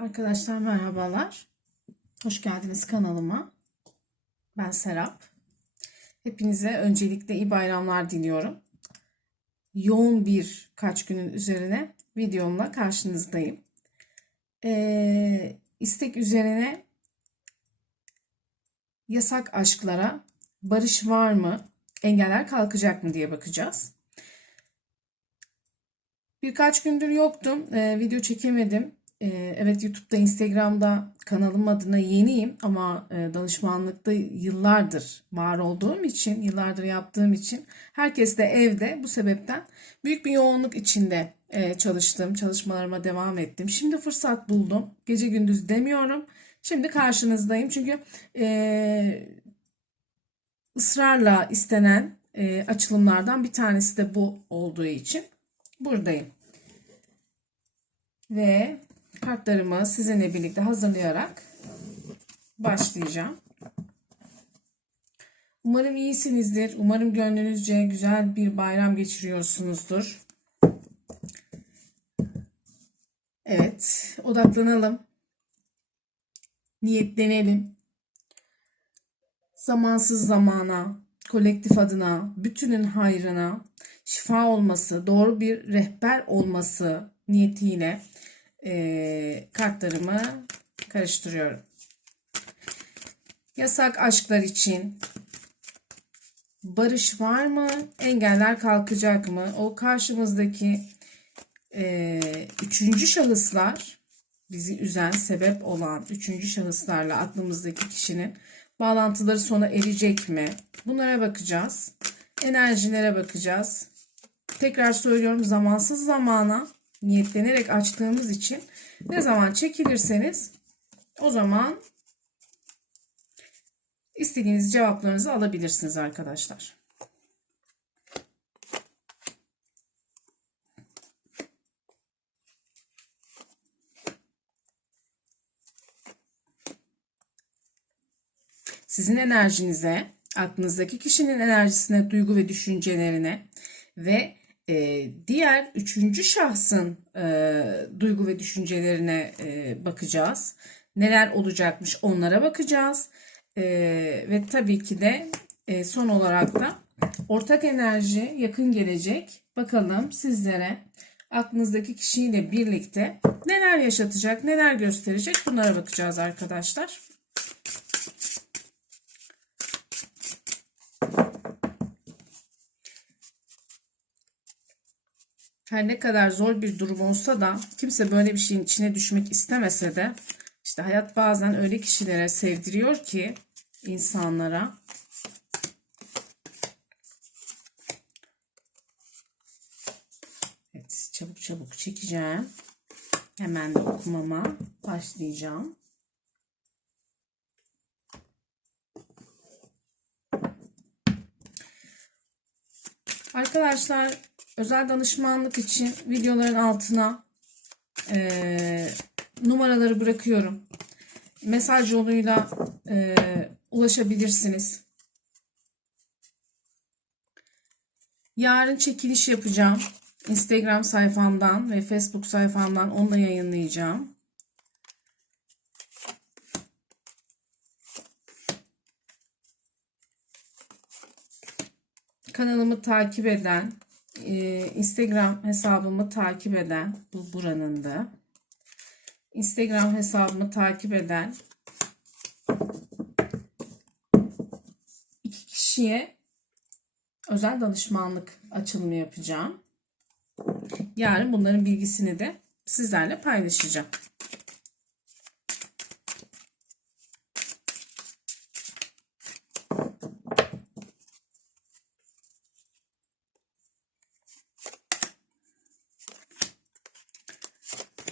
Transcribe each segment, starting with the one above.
Arkadaşlar merhabalar. Hoş geldiniz kanalıma. Ben Serap. Hepinize öncelikle iyi bayramlar diliyorum. Yoğun bir kaç günün üzerine videomla karşınızdayım. Ee, istek üzerine yasak aşklara barış var mı, engeller kalkacak mı diye bakacağız. Birkaç gündür yoktum. Ee, video çekemedim. Ee, evet YouTube'da, Instagram'da kanalım adına yeniyim ama e, danışmanlıkta yıllardır var olduğum için, yıllardır yaptığım için herkes de evde bu sebepten büyük bir yoğunluk içinde e, çalıştım. Çalışmalarıma devam ettim. Şimdi fırsat buldum. Gece gündüz demiyorum. Şimdi karşınızdayım. Çünkü e, ısrarla istenen açılımlardan bir tanesi de bu olduğu için buradayım. Ve kartlarımı sizinle birlikte hazırlayarak başlayacağım. Umarım iyisinizdir. Umarım gönlünüzce güzel bir bayram geçiriyorsunuzdur. Evet, odaklanalım. Niyetlenelim. Zamansız zamana, kolektif adına, bütünün hayrına, şifa olması, doğru bir rehber olması niyetiyle e, kartlarımı karıştırıyorum. Yasak aşklar için barış var mı? Engeller kalkacak mı? O karşımızdaki e, üçüncü şahıslar bizi üzen, sebep olan üçüncü şahıslarla aklımızdaki kişinin bağlantıları sona erecek mi? Bunlara bakacağız. Enerjilere bakacağız. Tekrar söylüyorum zamansız zamana niyetlenerek açtığımız için ne zaman çekilirseniz o zaman istediğiniz cevaplarınızı alabilirsiniz arkadaşlar. Sizin enerjinize, aklınızdaki kişinin enerjisine, duygu ve düşüncelerine ve e, diğer üçüncü şahsın e, duygu ve düşüncelerine e, bakacağız. Neler olacakmış onlara bakacağız. E, ve tabii ki de e, son olarak da ortak enerji yakın gelecek. Bakalım sizlere aklınızdaki kişiyle birlikte neler yaşatacak, neler gösterecek bunlara bakacağız arkadaşlar. Her ne kadar zor bir durum olsa da kimse böyle bir şeyin içine düşmek istemese de işte hayat bazen öyle kişilere sevdiriyor ki insanlara Evet çabuk çabuk çekeceğim. Hemen de okumama başlayacağım. Arkadaşlar özel danışmanlık için videoların altına e, numaraları bırakıyorum. Mesaj yoluyla e, ulaşabilirsiniz. Yarın çekiliş yapacağım. Instagram sayfamdan ve Facebook sayfamdan onu da yayınlayacağım. Kanalımı takip eden, e, Instagram hesabımı takip eden bu buranın da Instagram hesabımı takip eden iki kişiye özel danışmanlık açılımı yapacağım. Yarın bunların bilgisini de sizlerle paylaşacağım.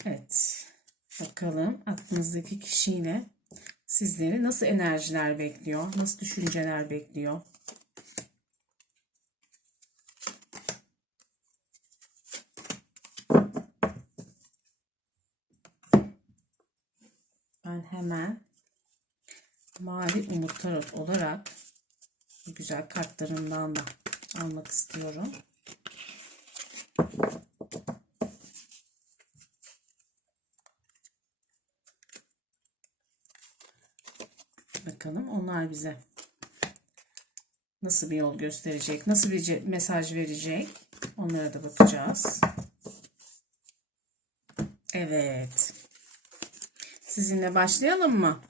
Evet. Bakalım aklınızdaki kişiyle sizleri nasıl enerjiler bekliyor? Nasıl düşünceler bekliyor? Ben hemen mavi umut tarot olarak güzel kartlarından da almak istiyorum. Bakalım onlar bize nasıl bir yol gösterecek, nasıl bir mesaj verecek. Onlara da bakacağız. Evet. Sizinle başlayalım mı?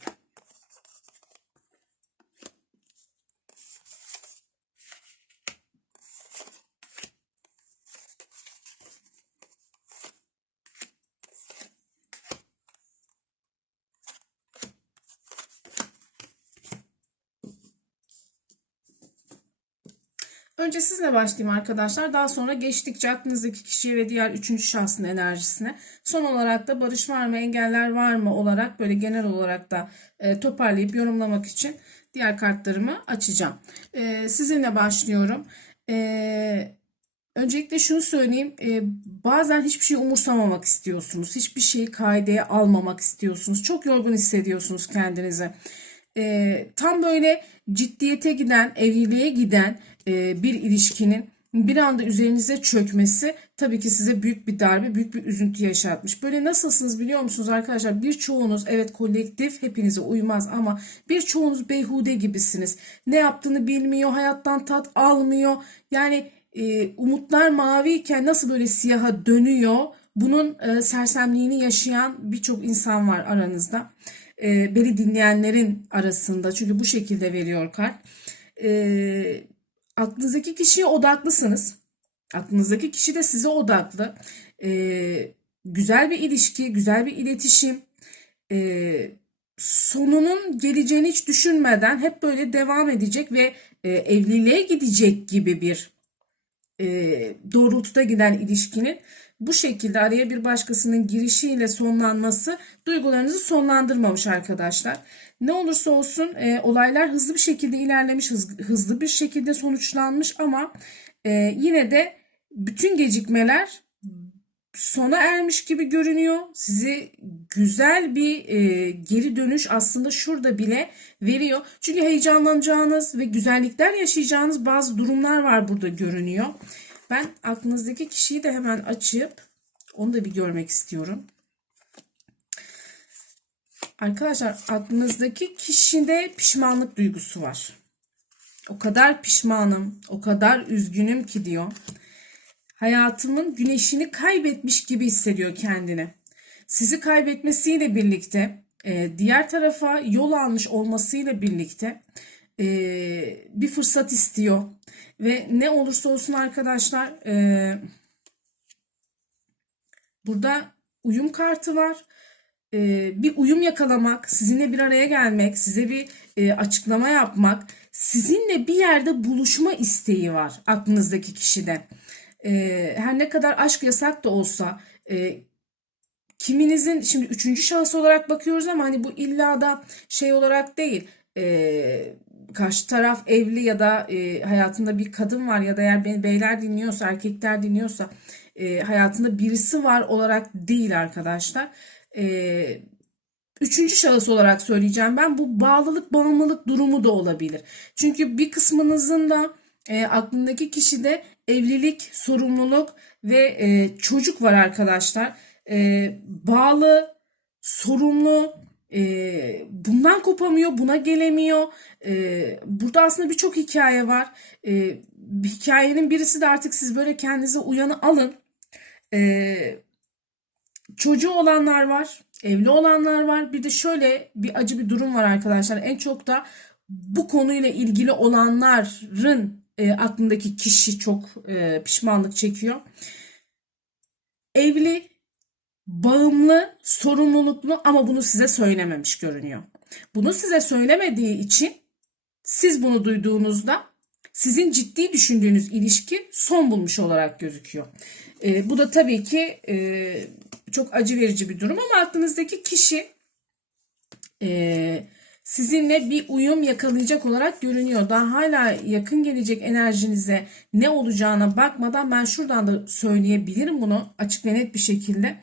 Önce sizle başlayayım arkadaşlar. Daha sonra geçtikçe aklınızdaki kişiye ve diğer üçüncü şahsın enerjisine. Son olarak da barış var mı, engeller var mı olarak böyle genel olarak da e, toparlayıp yorumlamak için diğer kartlarımı açacağım. E, sizinle başlıyorum. E, öncelikle şunu söyleyeyim. E, bazen hiçbir şey umursamamak istiyorsunuz. Hiçbir şeyi kaideye almamak istiyorsunuz. Çok yorgun hissediyorsunuz kendinizi. E, tam böyle ciddiyete giden, evliliğe giden bir ilişkinin bir anda üzerinize çökmesi tabii ki size büyük bir darbe, büyük bir üzüntü yaşatmış. Böyle nasılsınız biliyor musunuz arkadaşlar? Birçoğunuz evet kolektif hepinize uymaz ama birçoğunuz beyhude gibisiniz. Ne yaptığını bilmiyor, hayattan tat almıyor. Yani e, umutlar maviyken nasıl böyle siyaha dönüyor? Bunun e, sersemliğini yaşayan birçok insan var aranızda. E, beni dinleyenlerin arasında çünkü bu şekilde veriyor kart. E, aklınızdaki kişiye odaklısınız. Aklınızdaki kişi de size odaklı. E, güzel bir ilişki, güzel bir iletişim. E, sonunun geleceğini hiç düşünmeden hep böyle devam edecek ve e, evliliğe gidecek gibi bir e, doğrultuda giden ilişkinin bu şekilde araya bir başkasının girişiyle sonlanması duygularınızı sonlandırmamış arkadaşlar. Ne olursa olsun e, olaylar hızlı bir şekilde ilerlemiş, hız- hızlı bir şekilde sonuçlanmış ama e, yine de bütün gecikmeler sona ermiş gibi görünüyor. Sizi güzel bir e, geri dönüş aslında şurada bile veriyor. Çünkü heyecanlanacağınız ve güzellikler yaşayacağınız bazı durumlar var burada görünüyor. Ben aklınızdaki kişiyi de hemen açıp onu da bir görmek istiyorum. Arkadaşlar aklınızdaki kişide pişmanlık duygusu var. O kadar pişmanım, o kadar üzgünüm ki diyor. Hayatımın güneşini kaybetmiş gibi hissediyor kendini. Sizi kaybetmesiyle birlikte, e, diğer tarafa yol almış olmasıyla birlikte e, bir fırsat istiyor. Ve ne olursa olsun arkadaşlar e, burada uyum kartı var e, bir uyum yakalamak, sizinle bir araya gelmek, size bir e, açıklama yapmak, sizinle bir yerde buluşma isteği var aklınızdaki kişide. E, her ne kadar aşk yasak da olsa, e, kiminizin şimdi üçüncü şahıs olarak bakıyoruz ama hani bu illa da şey olarak değil. E, karşı taraf evli ya da e, hayatında bir kadın var ya da eğer beni beyler dinliyorsa, erkekler dinliyorsa e, hayatında birisi var olarak değil arkadaşlar. E, üçüncü şahıs olarak söyleyeceğim ben bu bağlılık bağımlılık durumu da olabilir. Çünkü bir kısmınızın da e, aklındaki kişide evlilik, sorumluluk ve e, çocuk var arkadaşlar. E, bağlı, sorumlu, e, bundan kopamıyor, buna gelemiyor. E, burada aslında birçok hikaye var. E, hikayenin birisi de artık siz böyle kendinize uyanı alın. E, çocuğu olanlar var, evli olanlar var. Bir de şöyle bir acı bir durum var arkadaşlar. En çok da bu konuyla ilgili olanların e, aklındaki kişi çok e, pişmanlık çekiyor. Evli, bağımlı, sorumluluklu ama bunu size söylememiş görünüyor. Bunu size söylemediği için siz bunu duyduğunuzda sizin ciddi düşündüğünüz ilişki son bulmuş olarak gözüküyor. E, bu da tabii ki e, çok acı verici bir durum ama aklınızdaki kişi e, sizinle bir uyum yakalayacak olarak görünüyor. Daha hala yakın gelecek enerjinize ne olacağına bakmadan ben şuradan da söyleyebilirim bunu açık ve net bir şekilde.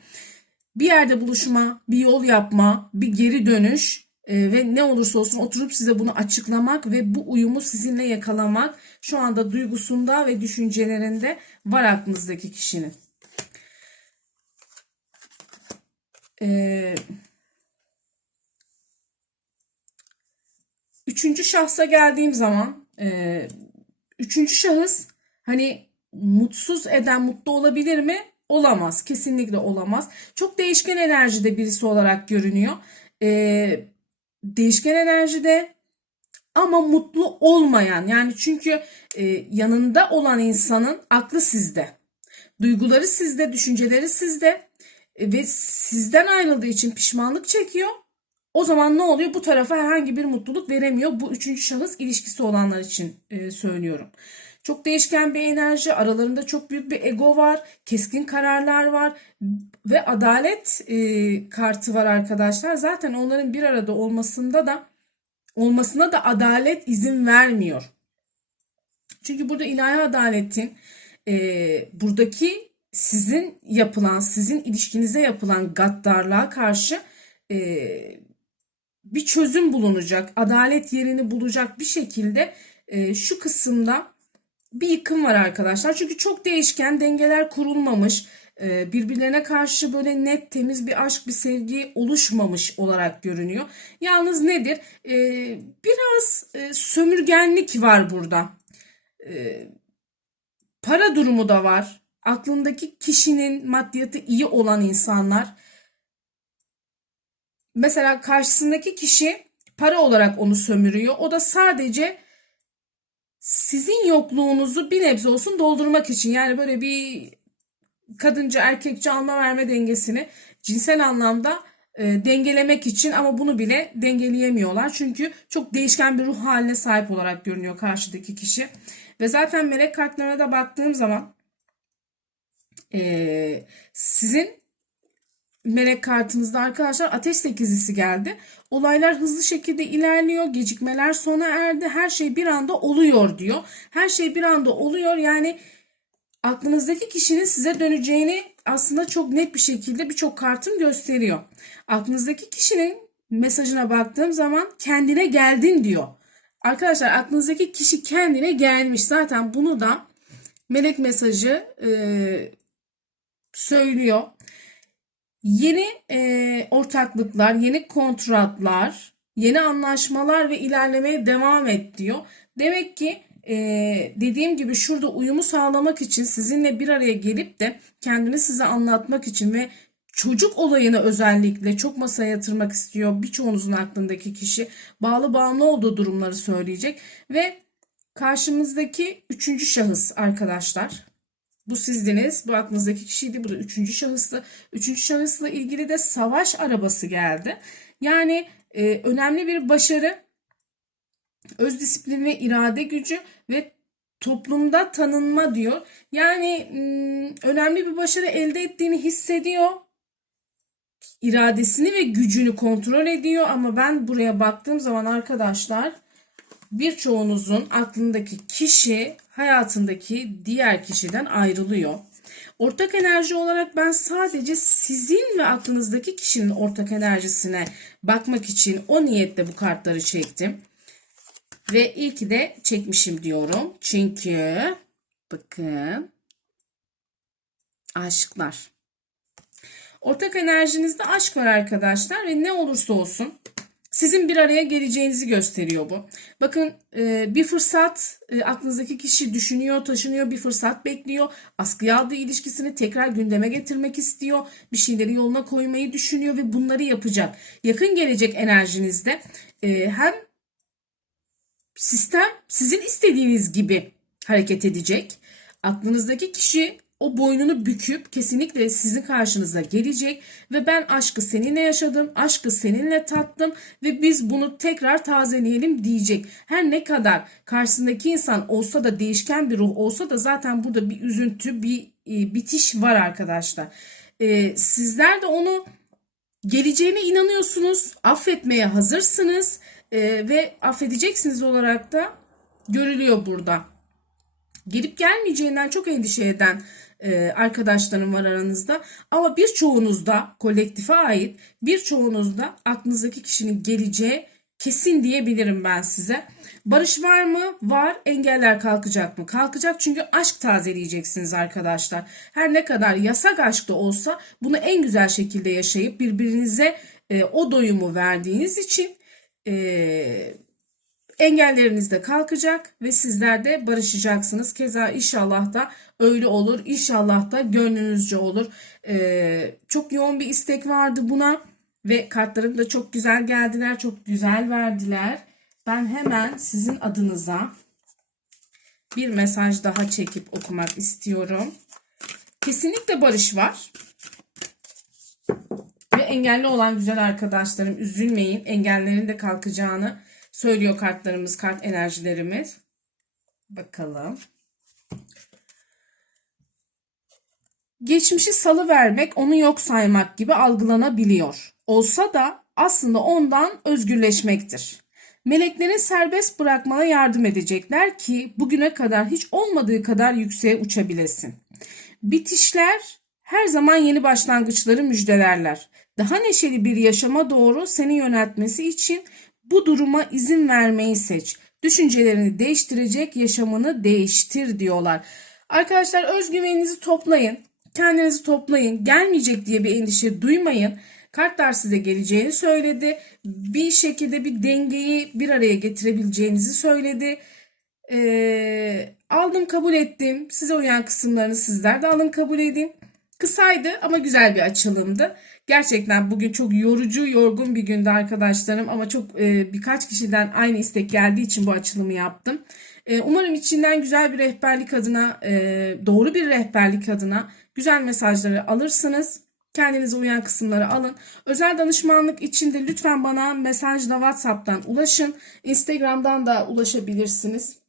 Bir yerde buluşma, bir yol yapma, bir geri dönüş e, ve ne olursa olsun oturup size bunu açıklamak ve bu uyumu sizinle yakalamak şu anda duygusunda ve düşüncelerinde var aklınızdaki kişinin. Ee, üçüncü şahsa geldiğim zaman e, üçüncü şahıs hani mutsuz eden mutlu olabilir mi? Olamaz. Kesinlikle olamaz. Çok değişken enerjide birisi olarak görünüyor. E, değişken enerjide ama mutlu olmayan yani çünkü e, yanında olan insanın aklı sizde. Duyguları sizde, düşünceleri sizde e, ve sizden ayrıldığı için pişmanlık çekiyor. O zaman ne oluyor? Bu tarafa herhangi bir mutluluk veremiyor. Bu üçüncü şahıs ilişkisi olanlar için e, söylüyorum. Çok değişken bir enerji, aralarında çok büyük bir ego var, keskin kararlar var ve adalet e, kartı var arkadaşlar. Zaten onların bir arada olmasında da olmasına da adalet izin vermiyor. Çünkü burada ilahi adaletin e, buradaki sizin yapılan, sizin ilişkinize yapılan gaddarlığa karşı e, bir çözüm bulunacak, adalet yerini bulacak bir şekilde e, şu kısımda bir yıkım var arkadaşlar. Çünkü çok değişken, dengeler kurulmamış, e, birbirlerine karşı böyle net, temiz bir aşk, bir sevgi oluşmamış olarak görünüyor. Yalnız nedir? E, biraz e, sömürgenlik var burada. Para durumu da var. Aklındaki kişinin maddiyatı iyi olan insanlar. Mesela karşısındaki kişi para olarak onu sömürüyor. O da sadece sizin yokluğunuzu bir nebze olsun doldurmak için. Yani böyle bir kadınca erkekçe alma verme dengesini cinsel anlamda e, dengelemek için ama bunu bile dengeleyemiyorlar. Çünkü çok değişken bir ruh haline sahip olarak görünüyor karşıdaki kişi. Ve zaten melek kartlarına da baktığım zaman e, sizin melek kartınızda arkadaşlar ateş sekizlisi geldi. Olaylar hızlı şekilde ilerliyor. Gecikmeler sona erdi. Her şey bir anda oluyor diyor. Her şey bir anda oluyor. Yani aklınızdaki kişinin size döneceğini aslında çok net bir şekilde birçok kartım gösteriyor. Aklınızdaki kişinin mesajına baktığım zaman kendine geldin diyor. Arkadaşlar aklınızdaki kişi kendine gelmiş. Zaten bunu da melek mesajı e, söylüyor. Yeni e, ortaklıklar, yeni kontratlar, yeni anlaşmalar ve ilerlemeye devam et diyor. Demek ki e, dediğim gibi şurada uyumu sağlamak için sizinle bir araya gelip de kendini size anlatmak için ve çocuk olayını özellikle çok masaya yatırmak istiyor birçoğunuzun aklındaki kişi bağlı bağımlı olduğu durumları söyleyecek ve karşımızdaki üçüncü şahıs arkadaşlar bu sizdiniz. Bu aklınızdaki kişiydi. Bu da üçüncü şahıstı. Üçüncü şahısla ilgili de savaş arabası geldi. Yani e, önemli bir başarı, öz disiplin ve irade gücü ve toplumda tanınma diyor. Yani hmm, önemli bir başarı elde ettiğini hissediyor. İradesini ve gücünü kontrol ediyor ama ben buraya baktığım zaman arkadaşlar birçoğunuzun aklındaki kişi hayatındaki diğer kişiden ayrılıyor. Ortak enerji olarak ben sadece sizin ve aklınızdaki kişinin ortak enerjisine bakmak için o niyetle bu kartları çektim. Ve iyi ki de çekmişim diyorum. Çünkü bakın aşklar. Ortak enerjinizde aşk var arkadaşlar ve ne olursa olsun sizin bir araya geleceğinizi gösteriyor bu. Bakın e, bir fırsat e, aklınızdaki kişi düşünüyor, taşınıyor, bir fırsat bekliyor. Askıya aldığı ilişkisini tekrar gündeme getirmek istiyor. Bir şeyleri yoluna koymayı düşünüyor ve bunları yapacak. Yakın gelecek enerjinizde e, hem sistem sizin istediğiniz gibi hareket edecek. Aklınızdaki kişi o boynunu büküp kesinlikle sizin karşınıza gelecek ve ben aşkı seninle yaşadım, aşkı seninle tattım ve biz bunu tekrar tazeleyelim diyecek. Her ne kadar karşısındaki insan olsa da değişken bir ruh olsa da zaten burada bir üzüntü, bir e, bitiş var arkadaşlar. E, sizler de onu geleceğine inanıyorsunuz, affetmeye hazırsınız e, ve affedeceksiniz olarak da görülüyor burada. Gelip gelmeyeceğinden çok endişe eden e, arkadaşlarım var aranızda. Ama birçoğunuzda kolektife ait birçoğunuzda aklınızdaki kişinin geleceği kesin diyebilirim ben size. Barış var mı? Var. Engeller kalkacak mı? Kalkacak çünkü aşk tazeleyeceksiniz arkadaşlar. Her ne kadar yasak aşk da olsa bunu en güzel şekilde yaşayıp birbirinize e, o doyumu verdiğiniz için e, engelleriniz de kalkacak ve sizler de barışacaksınız. Keza inşallah da öyle olur. İnşallah da gönlünüzce olur. Ee, çok yoğun bir istek vardı buna ve kartlarım da çok güzel geldiler. Çok güzel verdiler. Ben hemen sizin adınıza bir mesaj daha çekip okumak istiyorum. Kesinlikle barış var. Ve engelli olan güzel arkadaşlarım üzülmeyin. Engellerin de kalkacağını söylüyor kartlarımız, kart enerjilerimiz. Bakalım. Geçmişi salı vermek, onu yok saymak gibi algılanabiliyor. Olsa da aslında ondan özgürleşmektir. Meleklerin serbest bırakmana yardım edecekler ki bugüne kadar hiç olmadığı kadar yükseğe uçabilesin. Bitişler her zaman yeni başlangıçları müjdelerler. Daha neşeli bir yaşama doğru seni yöneltmesi için bu duruma izin vermeyi seç. Düşüncelerini değiştirecek, yaşamını değiştir diyorlar. Arkadaşlar özgüveninizi toplayın. Kendinizi toplayın. Gelmeyecek diye bir endişe duymayın. Kartlar size geleceğini söyledi. Bir şekilde bir dengeyi bir araya getirebileceğinizi söyledi. Ee, aldım kabul ettim. Size uyan kısımlarını sizler de alın kabul edin. Kısaydı ama güzel bir açılımdı. Gerçekten bugün çok yorucu, yorgun bir gündü arkadaşlarım ama çok e, birkaç kişiden aynı istek geldiği için bu açılımı yaptım. E, umarım içinden güzel bir rehberlik adına, e, doğru bir rehberlik adına güzel mesajları alırsınız. Kendinize uyan kısımları alın. Özel danışmanlık için de lütfen bana mesajla WhatsApp'tan ulaşın. Instagram'dan da ulaşabilirsiniz.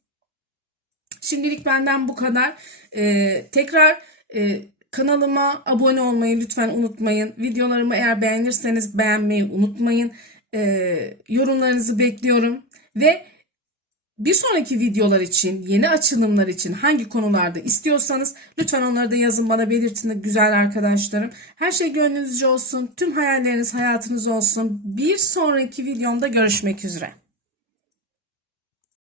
Şimdilik benden bu kadar. Ee, tekrar e, kanalıma abone olmayı lütfen unutmayın. Videolarımı eğer beğenirseniz beğenmeyi unutmayın. Ee, yorumlarınızı bekliyorum. Ve bir sonraki videolar için, yeni açılımlar için hangi konularda istiyorsanız lütfen onları da yazın bana belirtin güzel arkadaşlarım. Her şey gönlünüzce olsun. Tüm hayalleriniz hayatınız olsun. Bir sonraki videomda görüşmek üzere.